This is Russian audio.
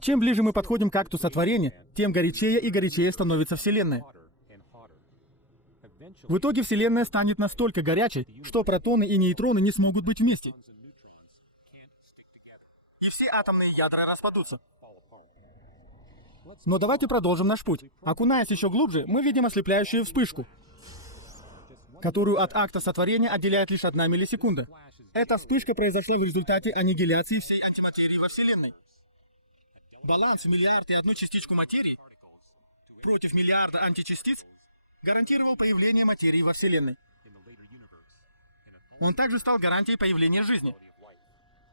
Чем ближе мы подходим к акту сотворения, тем горячее и горячее становится Вселенная. В итоге Вселенная станет настолько горячей, что протоны и нейтроны не смогут быть вместе. И все атомные ядра распадутся. Но давайте продолжим наш путь. Окунаясь еще глубже, мы видим ослепляющую вспышку, которую от акта сотворения отделяет лишь 1 миллисекунда. Эта вспышка произошла в результате аннигиляции всей антиматерии во Вселенной. Баланс в 1,1 частичку материи против миллиарда античастиц гарантировал появление материи во Вселенной. Он также стал гарантией появления жизни.